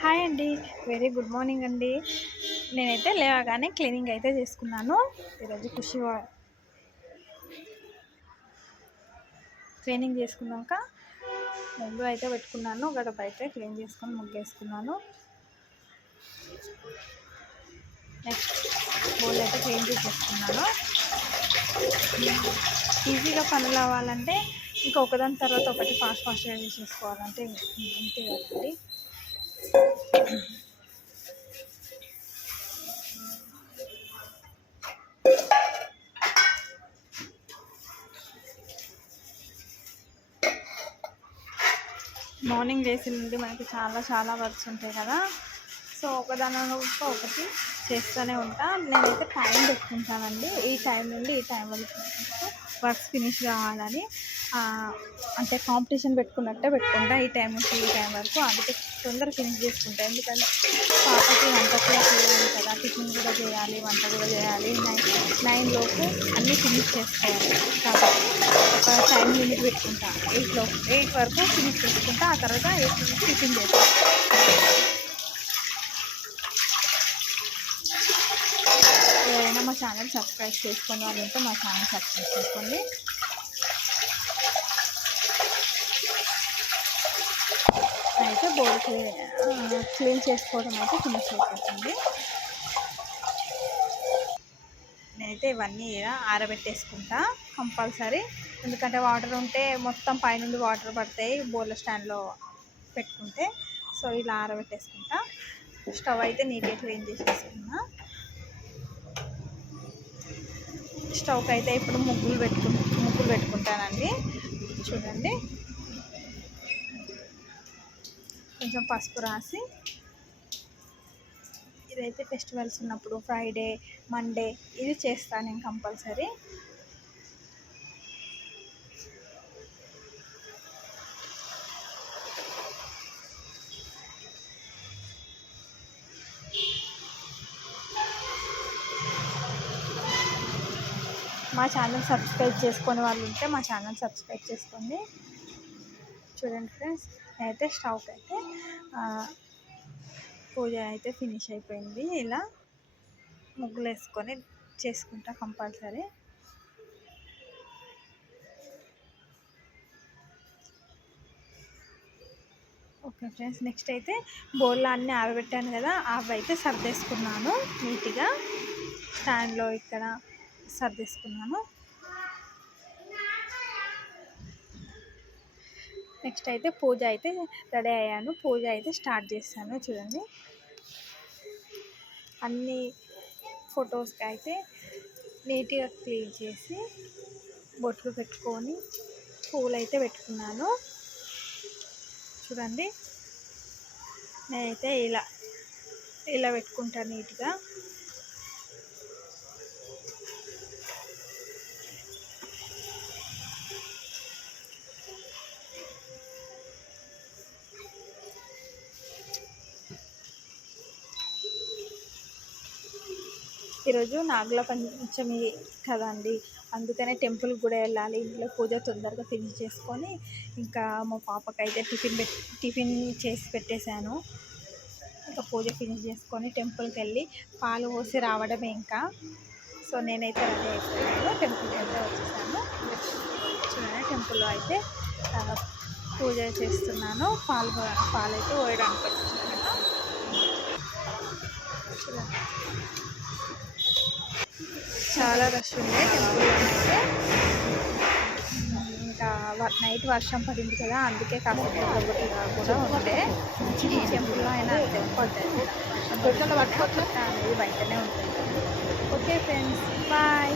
Hi అండి, very good morning అండి. నేనైతే లేవగానే క్లీనింగ్ అయితే చేసుకున్నాను. ఈరోజు క్లీనింగ్ చేసుకున్నాక ముగ్గు అయితే పెట్టుకున్నాను. గడప అయితే క్లీన్ చేసుకొని ముగ్గు వేసుకున్నాను. నెక్స్ట్ బోల్ అయితే క్లీన్ చేసేసుకున్నాను. ఈజీగా పనులు అవ్వాలంటే ఇంకా ఒకదాని తర్వాత ఒకటి ఫాస్ట్గా చేసేసుకోవాలంటే అంతే కదండి. మార్నింగ్ లేచి నుండి మనకి చాలా వర్క్స్ ఉంటాయి కదా. సో ఒకదాని ఒకటి చేస్తూనే ఉంటా. నేనైతే టైం పెట్టుకుంటానండి. ఈ టైం నుండి ఈ టైం వరకు వర్క్స్ ఫినిష్ కావాలని, అంటే కాంపిటీషన్ పెట్టుకున్నట్టే పెట్టుకుంటా. ఈ టైం నుంచి ఈ టైం వరకు అందుకే తొందరగా ఫినిష్ చేసుకుంటా. ఎందుకంటే పాపకి వంట కూడా చేయాలి కదా, టిఫిన్ కూడా చేయాలి, వంట కూడా చేయాలి. 9 లోపు అన్నీ ఫినిష్ చేసుకోవాలి కాబట్టి ఒక టైం లిమిట్ పెట్టుకుంటా. 8 వరకు ఫినిష్ చేసుకుంటా. ఆ తర్వాత 8 నుంచి టిఫిన్ చేస్తాను. ఎవరైనా మా ఛానల్ సబ్స్క్రైబ్ చేసుకుని వాళ్ళు ఉంటే మా ఛానల్ సబ్స్క్రైబ్ చేసుకోండి. అయితే బోల్ క్లీన్ చేసుకోవడం అయితే ఫినిష్ అయిపోతుంది. నేనైతే ఇవన్నీ ఆరబెట్టేసుకుంటా కంపల్సరీ. ఎందుకంటే వాటర్ ఉంటే మొత్తం పైనుండి వాటర్ పడతాయి బోర్ల స్టాండ్లో పెట్టుకుంటే. సో ఇలా ఆరబెట్టేసుకుంటా. స్టవ్ అయితే నీట్గా క్లీన్ చేసేసుకున్నా. స్టవ్కి అయితే ఇప్పుడు ముగ్గులు పెట్టుకుంటానండి. చూడండి, కొంచెం పసుపు రాసి. ఇదైతే ఫెస్టివల్స్ ఉన్నప్పుడు ఫ్రైడే, మండే ఇది చేస్తాను నేను కంపల్సరీ. మా ఛానల్ సబ్స్క్రైబ్ చేసుకునే వాళ్ళు ఉంటే మా ఛానల్ సబ్స్క్రైబ్ చేసుకోండి. చూడండి ఫ్రెండ్స్, నేనైతే స్టవ్కి అయితే పూజ అయితే ఫినిష్ అయిపోయింది. ఇలా ముగ్గులు వేసుకొని చేసుకుంటా కంపల్సరీ. ఓకే ఫ్రెండ్స్, నెక్స్ట్ అయితే బౌల్లో అన్నీ ఆరబెట్టాను కదా, అవి అయితే సర్దేసుకున్నాను నీట్గా. స్టాండ్లో ఇక్కడ సర్దేసుకున్నాను. నెక్స్ట్ అయితే పూజ అయితే రెడీ అయ్యాను. పూజ అయితే స్టార్ట్ చేశాను. చూడండి, అన్ని ఫొటోస్కి అయితే నీట్గా క్లీన్ చేసి బొట్లు పెట్టుకొని పూలు అయితే పెట్టుకున్నాను. చూడండి, నేనైతే ఇలా పెట్టుకుంటాను నీట్గా. ఈరోజు నాగుల పంచమి కదండి, అందుకనే టెంపుల్కి కూడా వెళ్ళాలి. ఇంట్లో పూజ తొందరగా ఫినిష్ చేసుకొని ఇంకా మా పాపకైతే టిఫిన్ చేసి పెట్టేశాను. ఇంకా పూజ ఫినిష్ చేసుకొని టెంపుల్కి వెళ్ళి పాలు పోసి రావడమే ఇంకా. సో నేనైతే రెడీ అయిపోయాను, టెంపుల్కి అయితే వచ్చేసాను. చూడండి, టెంపుల్లో అయితే పూజ చేస్తున్నాను. పాలైతే పోయడానికి వచ్చాను కదా. చూడండి, చాలా రష్ ఉండే టెంపుల్లో అయితే. ఇంకా నైట్ వర్షం పడింది కదా, అందుకే కాకపోతే కూడా ఉండే. ఈ టెంపుల్లో అయినా అంతే ఉంటుంది, వర్షం పట్టుకుంటా అనేది బయటనే ఉంటుంది. Okay friends, bye.